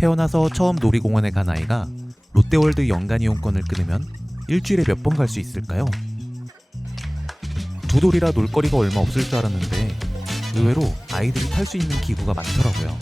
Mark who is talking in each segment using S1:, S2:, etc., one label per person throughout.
S1: 태어나서 처음 놀이공원에 간 아이가 롯데월드 연간 이용권을 끊으면 일주일에 몇 번 갈 수 있을까요? 두 돌이라 놀거리가 얼마 없을 줄 알았는데 의외로 아이들이 탈 수 있는 기구가 많더라고요.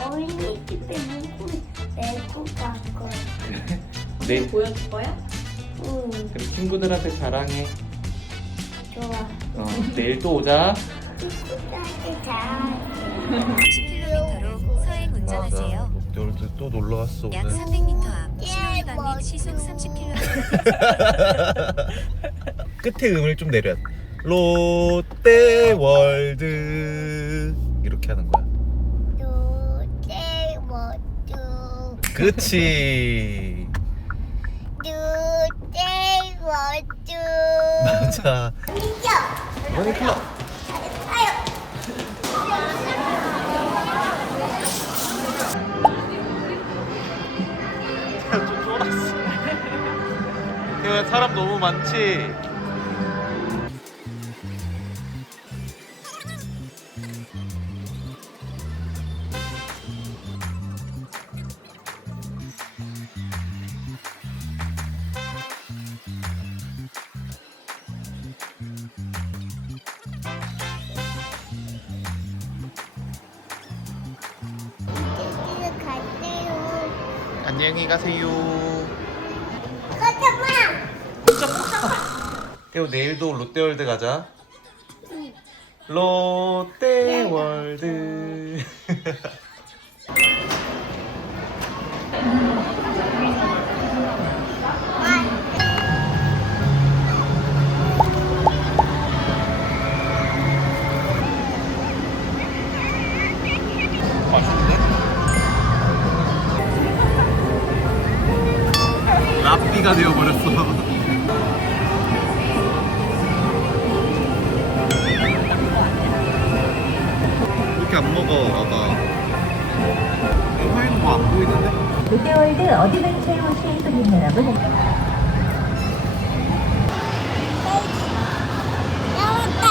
S2: 어린이집에 누구 내고 갈 거야?
S3: 네.
S4: 보여줄 거야?
S2: 응,
S3: 그럼 친구들한테 자랑해.
S2: 좋아.
S3: 어, 내일 또 오자.
S2: 친구들한테 잘하지.
S5: 10km로 서행 운전하세요.
S1: 롯데월드 또 놀러 왔어
S5: 약 300m 앞 신호위반 및 시속 30km
S1: 끝에 음을 좀 내려. 롯데월드 이렇게 하는 거야.
S2: 모두
S1: 그치.
S2: 두대 모두
S1: 자,
S2: 이겨.
S1: 이번에 클럽. 태호야 사람 너무 많지? 안녕히 가세요. 태호 내일도 롯데월드 가자. 롯데월드. 이렇게 안 먹어, 아가. 화이는 뭐안 보이는데?
S6: 롯데월드 어드벤처에 오신 손님 여러분
S2: 나왔다.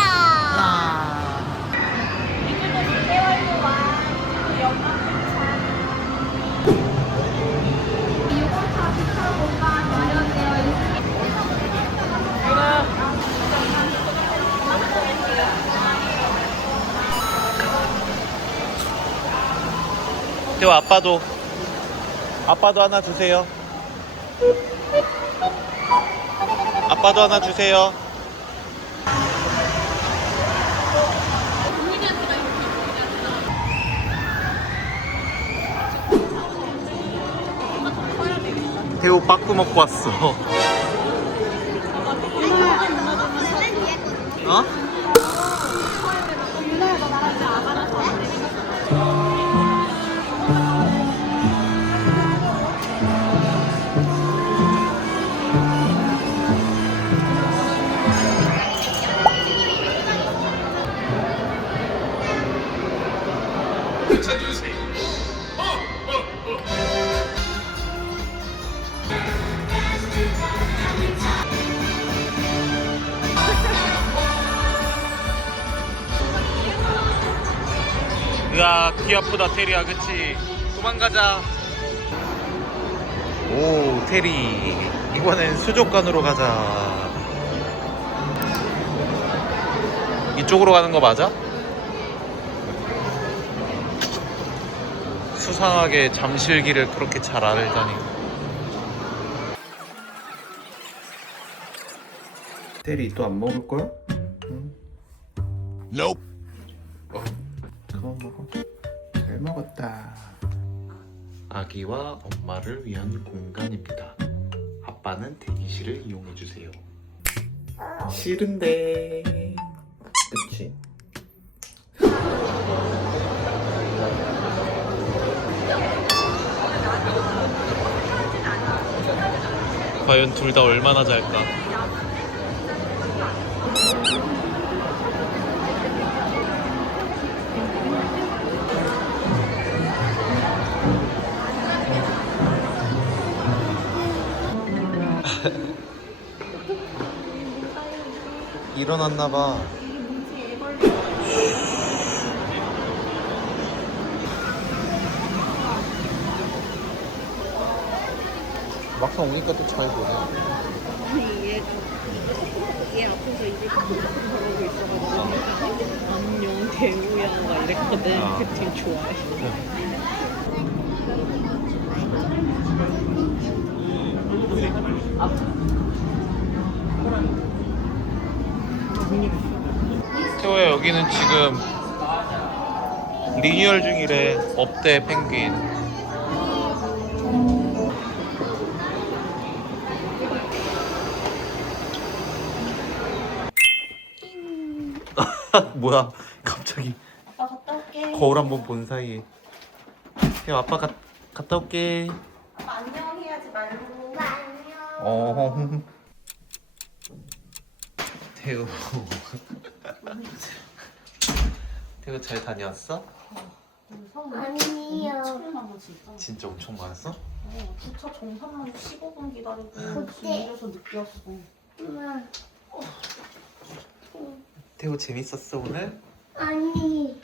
S1: 태호 아빠도 아빠도 하나 주세요. 아빠도 하나 주세요. 태호 빠꾸 먹고 왔어. 어? 으아 귀 아프다 테리야 그치? 도망가자. 오 테리. 이번엔 수족관으로 가자. 이쪽으로 가는 거 맞아? 수상하게 잠실기를 그렇게 잘 알다니 테리 또 안 먹을 거야? 응? Nope. 그만 먹어. 잘 먹었다. 아기와 엄마를 위한 공간입니다. 아빠는 대기실을 이용해 주세요. 싫은데. 그치? 과연 둘 다 얼마나 잘까? 일어났나 봐. 막상 오니까 또 잘 보네.
S4: 얘가 얘 앞에서 탁 저러고 있어가지고 안녕 대우야 막 이랬거든.
S1: 아.
S4: 그게 되게 좋아해.
S1: 태호야 여기는 지금 리뉴얼 중이래 업대 펭귄 뭐야 갑자기
S4: 아빠 갔다 올게.
S1: 거울 한번 본 사이에 태호 아빠 가, 갔다 올게
S4: 아빠 안녕 해야지 말고.
S2: 안녕.
S1: 어 태호 태호 잘 다녀왔어?
S2: 아니요.
S4: 나머지 있잖아.
S1: 진짜 엄청 많았어?
S4: 어, 주차 정상만 15분 기다리고
S2: 그때-
S4: 이래서 늦게 왔어.
S2: 엄마.
S1: 태호 재밌었어 오늘?
S2: 아니.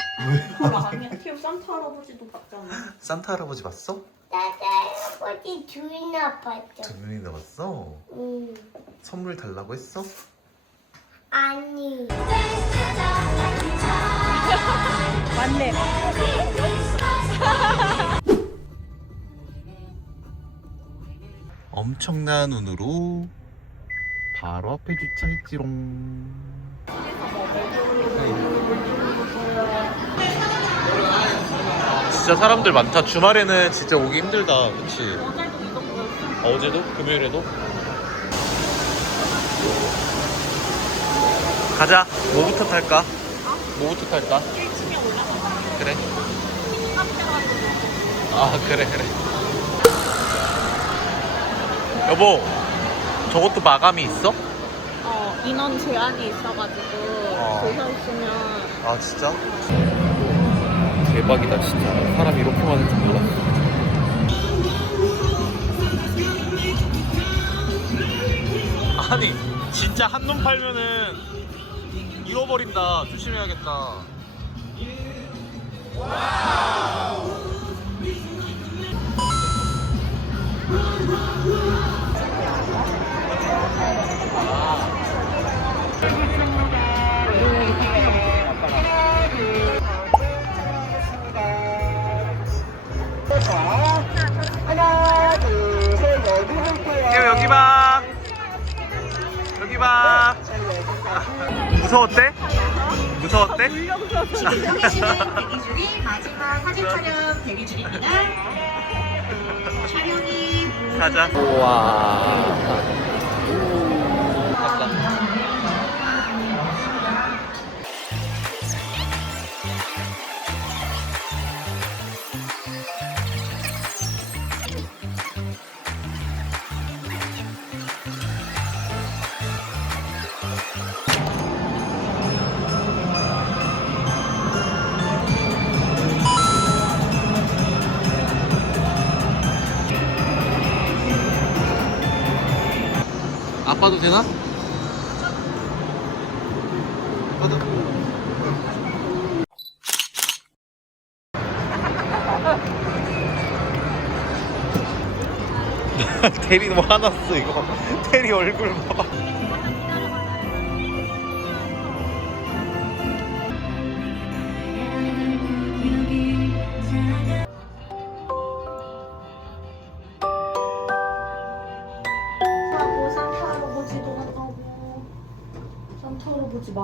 S4: 그걸 아니야. 태우 산타 할아버지도 봤잖아.
S1: 산타 할아버지 봤어?
S2: 따다 할아버지 둘이나 봤죠.
S1: 두 명이나 봤어?
S2: 응.
S1: 선물 달라고 했어?
S2: 아니.
S4: 맞네.
S1: 엄청난 눈으로 바로 앞에 주차했지롱 진짜 사람들 많다 주말에는 진짜 오기 힘들다 그치? 어제도? 금요일에도? 가자 뭐부터 탈까? 뭐부터 탈까? 1층에 올라가 그래 아 그래 그래 여보 저것도 마감이 있어?
S4: 어, 인원 제한이 있어가지고
S1: 어.
S4: 조사 있으면.
S1: 아 진짜? 대박이다 진짜. 사람이 이렇게 많은 줄 몰랐어. 아니 진짜 한눈 팔면은 잃어버린다. 조심해야겠다. 태
S6: 대기 중인 마지막 사진 촬영 대기 중입니다. 촬영이
S1: 가자 우와 아빠도 되나? 아빠도 테리 화났어 이거. 테리 얼굴 봐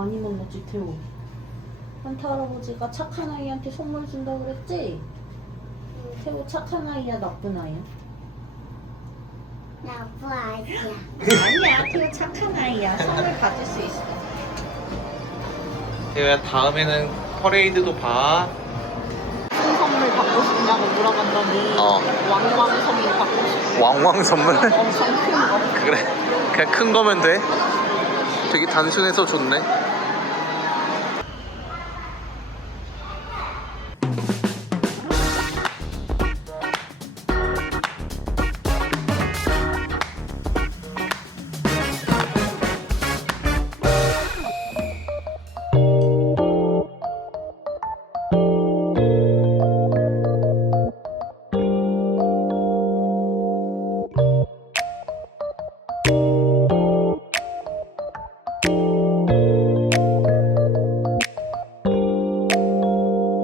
S4: 많이 만났지 태우 산타 할아버지가 착한 아이한테 선물 준다 그랬지? 태우 착한 아이야 나쁜 아이야?
S2: 나쁜 아이야.
S6: 아니야, 태우 착한 아이야. 선물 받을 수 있어.
S1: 태우야 다음에는 퍼레이드도 봐
S4: 무슨 선물 받고 싶냐고 물어봤더니
S1: 어.
S4: 왕왕 선물 받고 싶어
S1: 왕왕 선물?
S4: 엄청 큰거
S1: 그래 그냥 큰 거면 돼 되게 단순해서 좋네